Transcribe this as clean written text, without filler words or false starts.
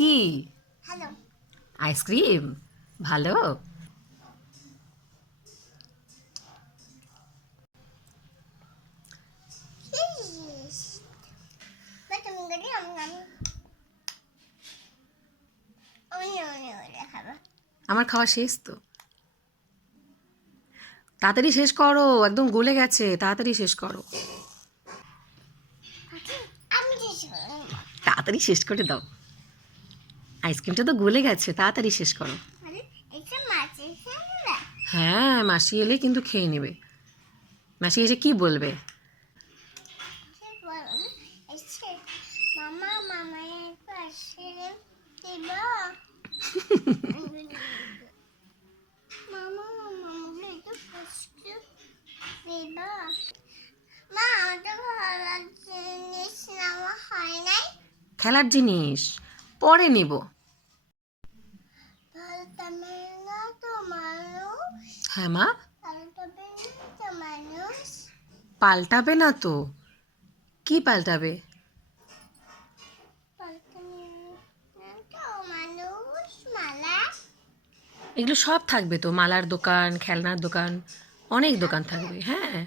কি? Hello. Ice cream? ভালো। আমার খাওয়া শেষ তো। তাড়াতাড়ি শেষ করো, একদম গলে গেছে, তাড়াতাড়ি শেষ করো। তাড়াতাড়ি শেষ করে দাও, আইসক্রিমটা তো গলে গেছে, তাড়াতাড়ি শেষ করো। হ্যাঁ, মাসি এলে কিন্তু খেয়ে নেবে। মাসি এসে কি বলবে? খেলার জিনিস পরে নিব। হ্যাঁ মা, পাল্টাবে না তো? কি পাল্টাবে? এগুলো সব থাকবে তো, মালার দোকান, খেলনার দোকান, অনেক দোকান থাকবে। হ্যাঁ।